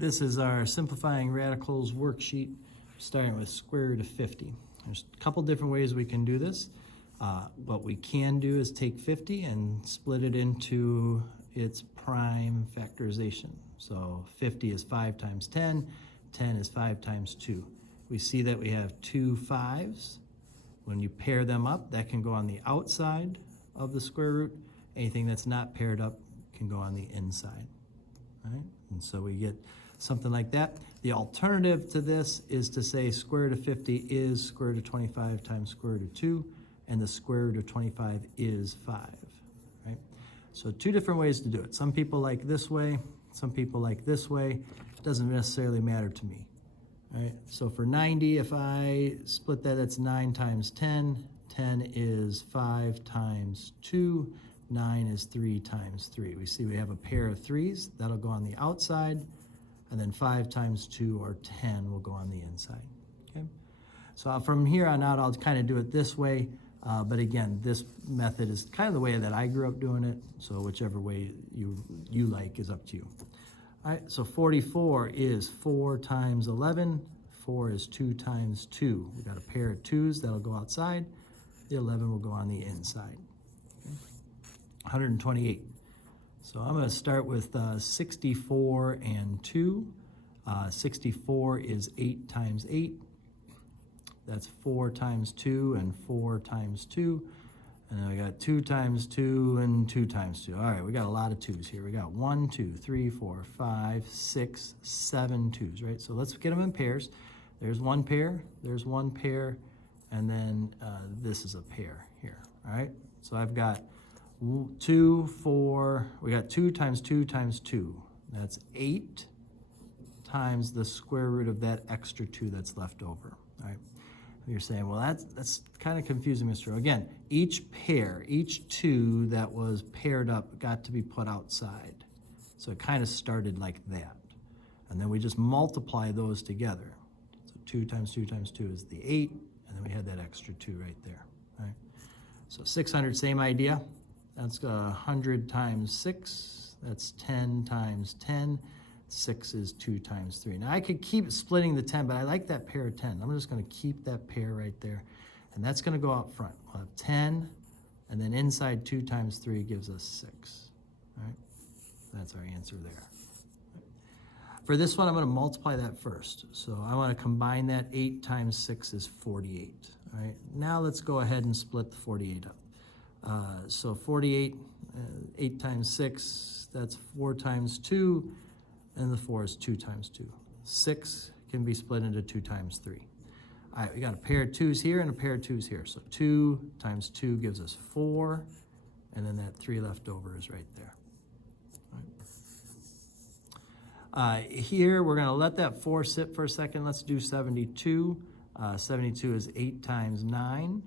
this is our simplifying radicals worksheet, starting with square root of 50. There's a couple different ways we can do this. What we can do is take 50 and split it into its prime factorization. So 50 is 5 times 10, 10 is 5 times 2. We see that we have two 5s. When you pair them up, that can go on the outside of the square root. Anything that's not paired up can go on the inside. All right? And so we get something like that. The alternative to this is to say square root of 50 is square root of 25 times square root of 2, and the square root of 25 is 5. Right? So two different ways to do it. Some people like this way, some people like this way. It doesn't necessarily matter to me. All right? So for 90, if I split that, that's 9 times 10. 10 is 5 times 2. 9 is 3 times 3. We see we have a pair of 3s. That'll go on the outside. And then 5 times 2, or 10, will go on the inside. Okay? So from here on out, I'll kind of do it this way. But again, this method is kind of the way that I grew up doing it. So whichever way you like is up to you. All right, so 44 is 4 times 11. 4 is 2 times 2. We've got a pair of 2s that'll go outside. The 11 will go on the inside. 128. So I'm going to start with 64 and 2. 64 is 8 times 8. That's 4 times 2 and 4 times 2. And then we got 2 times 2 and 2 times 2. All right, we got a lot of 2s here. We got 1, 2, 3, 4, 5, 6, 7 2s, right? So let's get them in pairs. There's one pair, there's one pair, and then this is a pair here, all right? So I've got 2, 4, we got 2 times 2 times 2. That's 8 times the square root of that extra 2 that's left over, all right? You're saying, well, that's kind of confusing, Mr. O. Again, each pair, each 2 that was paired up got to be put outside. So it kind of started like that. And then we just multiply those together. So 2 times 2 times 2 is the 8, and then we had that extra 2 right there, all right? So 600, same idea. That's 100 times 6. That's 10 times 10. 6 is 2 times 3. Now I could keep splitting the 10, but I like that pair of 10. I'm just going to keep that pair right there. And that's going to go out front. We'll have 10, and then inside 2 times 3 gives us 6. All right? That's our answer there. For this one, I'm going to multiply that first. So I want to combine that. 8 times 6 is 48. All right? Now let's go ahead and split the 48 up. So 48, 8 times 6, that's 4 times 2, and the 4 is 2 times 2. 6 can be split into 2 times 3. All right, we got a pair of 2s here and a pair of 2s here. So 2 times 2 gives us 4, and then that 3 left over is right there. All right. Here, we're going to let that 4 sit for a second. Let's do 72. 72 is 8 times 9.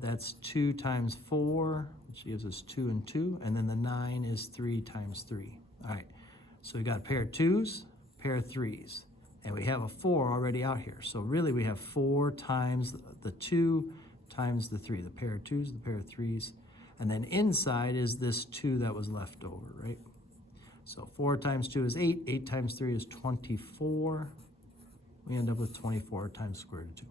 That's 2 times 4, which gives us 2 and 2. And then the 9 is 3 times 3. All right. So we got a pair of 2s, pair of 3s, and we have a 4 already out here. So really we have 4 times the 2 times the 3, the pair of 2s, the pair of 3s, and then inside is this 2 that was left over, right? So 4 times 2 is 8, 8 times 3 is 24. We end up with 24 times square root of 2.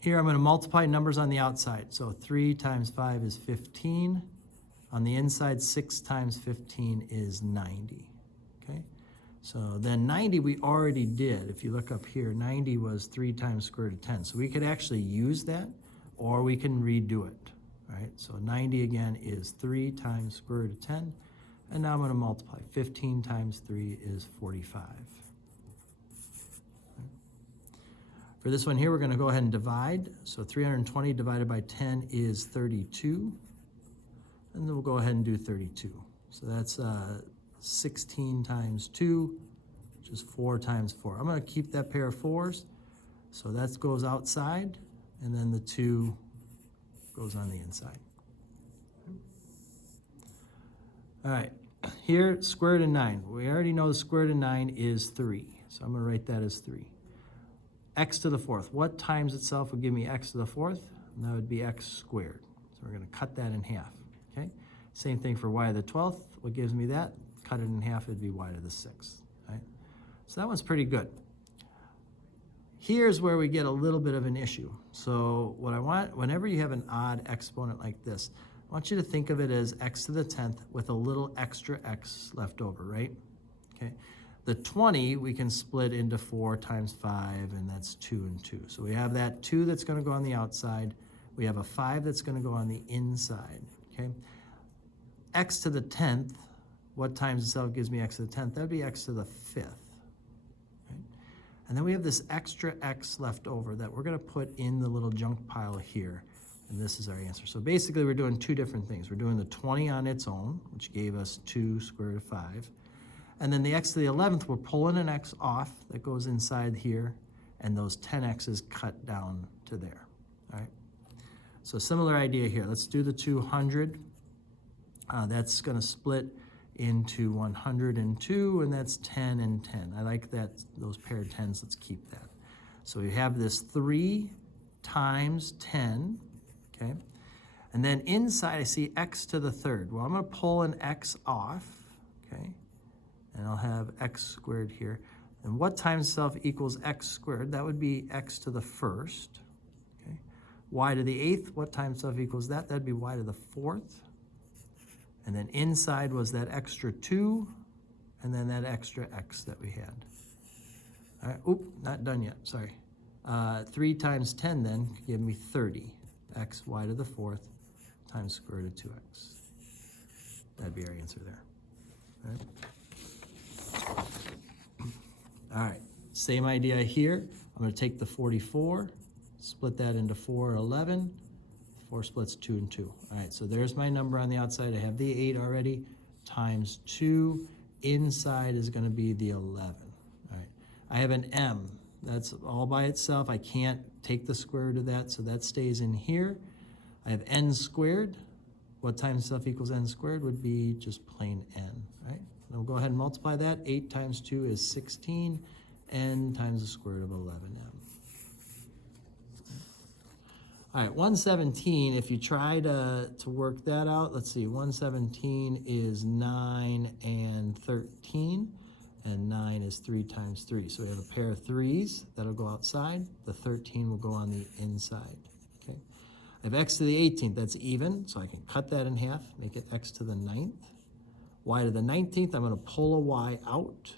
Here I'm going to multiply numbers on the outside. So 3 times 5 is 15. On the inside, 6 times 15 is 90, okay? So then 90 we already did. If you look up here, 90 was 3 times square root of 10. So we could actually use that, or we can redo it, right? So 90 again is 3 times square root of 10. And now I'm going to multiply. 15 times 3 is 45. For this one here, we're going to go ahead and divide. So 320 divided by 10 is 32. And then we'll go ahead and do 32. So that's 16 times 2, which is 4 times 4. I'm going to keep that pair of 4s. So that goes outside, and then the 2 goes on the inside. All right, here, square root of 9. We already know the square root of 9 is 3. So I'm going to write that as 3. X to the 4th. What times itself would give me x to the 4th? And that would be x squared. So we're going to cut that in half. Okay. Same thing for y to the 12th. What gives me that? cut it in half, it'd be y to the 6th, right? So that one's pretty good. Here's where we get a little bit of an issue. So what I want, whenever you have an odd exponent like this, I want you to think of it as x to the 10th with a little extra x left over, right? Okay. The 20 we can split into 4 times 5, and that's 2 and 2. So we have that 2 that's going to go on the outside. We have a 5 that's going to go on the inside, okay? X to the 10th, what times itself gives me x to the 10th? That would be x to the 5th. And then we have this extra x left over that we're going to put in the little junk pile here, and this is our answer. So basically we're doing two different things. We're doing the 20 on its own, which gave us 2 square root of 5. And then the x to the 11th, we're pulling an x off that goes inside here, and those 10 x's cut down to there, all right? So similar idea here. Let's do the 200. That's going to split into 102, and that's 10 and 10. I like that, those paired 10s, let's keep that. So we have this 3 times 10, okay? And then inside I see x to the 3rd. Well, I'm gonna pull an x off, okay? And I'll have x squared here. And what times itself equals x squared? That would be x to the 1st, okay? Y to the 8th, what times itself equals that? That'd be y to the 4th. And then inside was that extra 2, and then that extra x that we had. All right, oop, not done yet, sorry. 3 times 10 then give me 30. X, y to the 4th, times square root of 2x. That'd be our answer there. All right, same idea here. I'm gonna take the 44, split that into 4 and 11. 4 splits 2 and 2. All right, so there's my number on the outside. I have the 8 already, times 2. Inside is going to be the 11. All right, I have an m. That's all by itself. I can't take the square root of that, so that stays in here. I have n squared. What times stuff equals n squared would be just plain n, right? And we'll go ahead and multiply that. 8 times 2 is 16. N times the square root of 11m. All right, 117, if you try to work that out, let's see, 117 is 9 and 13, and 9 is 3 times 3. So we have a pair of 3's that'll go outside. The 13 will go on the inside, okay? I have x to the 18th, that's even, so I can cut that in half, make it x to the 9th. Y to the 19th, I'm gonna pull a y out.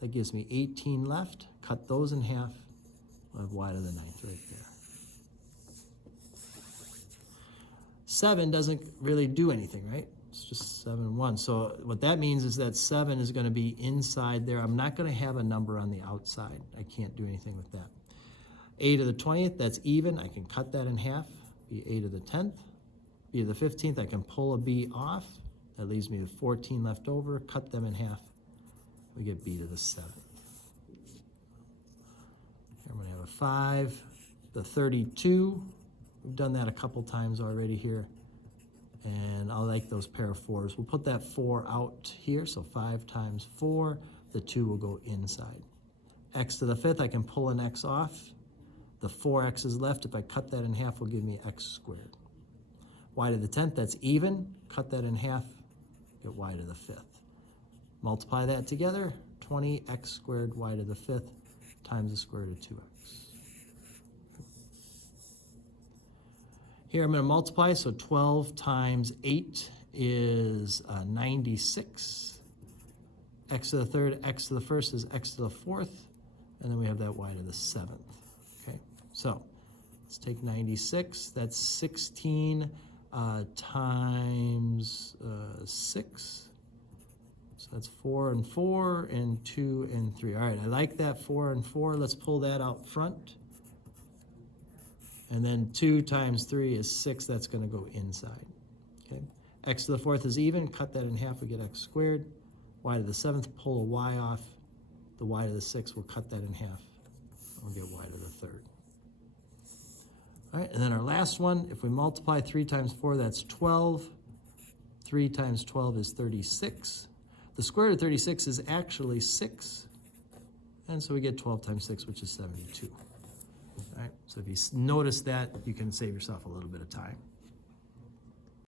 That gives me 18 left. Cut those in half, I'll have y to the 9th right there. 7 doesn't really do anything, right? It's just 7 and 1. So what that means is that 7 is going to be inside there. I'm not going to have a number on the outside. I can't do anything with that. A to the 20th, that's even. I can cut that in half, be a to the 10th. B to the 15th, I can pull a b off. That leaves me with 14 left over. Cut them in half. We get b to the 7th. Here I'm going to have a 5. The 32. We've done that a couple times already here, and I like those pair of 4s. We'll put that 4 out here, so 5 times 4, the 2 will go inside. X to the 5th, I can pull an x off. The 4 x's left, if I cut that in half, will give me x squared. Y to the 10th, that's even. Cut that in half, get y to the 5th. Multiply that together, 20x squared y to the 5th times the square root of 2x. Here I'm going to multiply, so 12 times 8 is 96. X to the 3rd, x to the 1st is x to the 4th, and then we have that y to the 7th. Okay, so let's take 96. That's 16 times 6. So that's 4 and 4 and 2 and 3. All right, I like that 4 and 4. Let's pull that out front. And then 2 times 3 is 6. That's going to go inside. Okay. X to the 4th is even. Cut that in half. We get x squared. Y to the 7th, pull a y off. The y to the 6th, we'll cut that in half. We'll get y to the 3rd. All right, and then our last one, if we multiply 3 times 4, that's 12. 3 times 12 is 36. The square root of 36 is actually 6. And so we get 12 times 6, which is 72. All right, so if you notice that, you can save yourself a little bit of time.